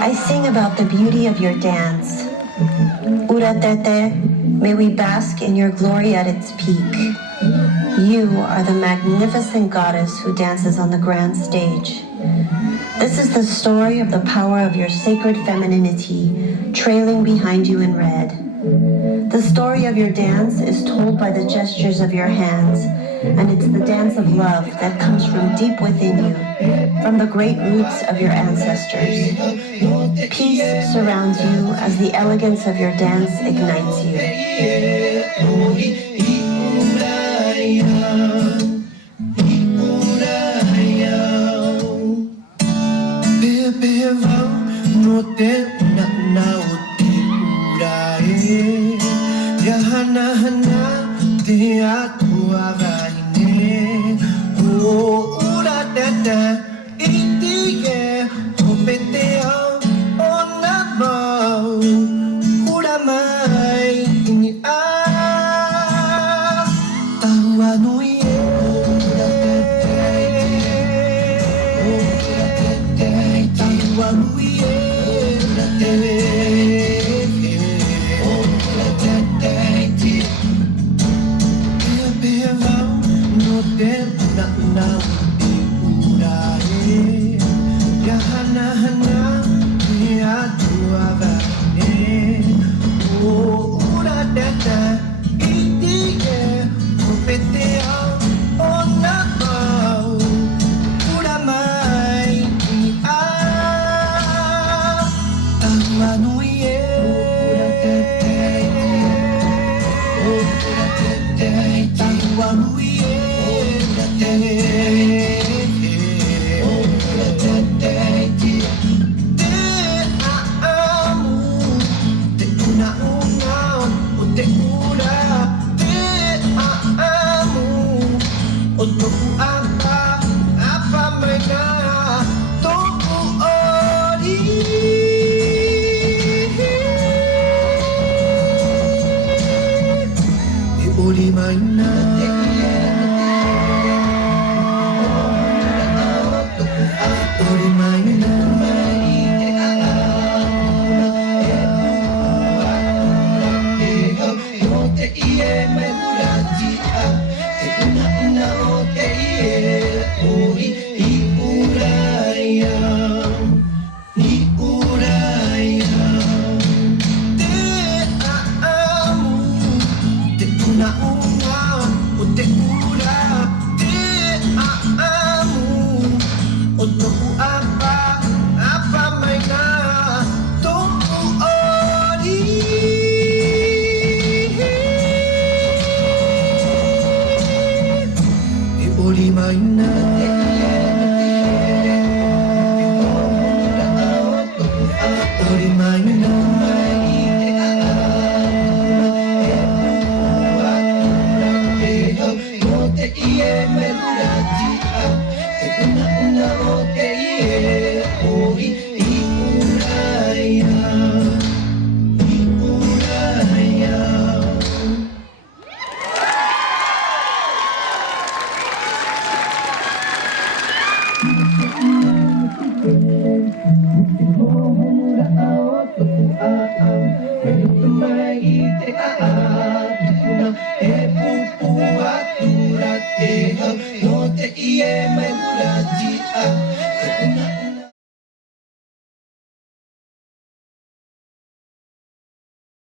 I sing about the beauty of your dance. Uratete, may we bask in your glory at its peak. You are the magnificent goddess who dances on the grand stage. This is the story of the power of your sacred femininity, trailing behind you in red. The story of your dance is told by the gestures of your hands, and it's the dance of love that comes from deep within you, from the great roots of your ancestors. Peace surrounds you as the elegance of your dance ignites you. Untuk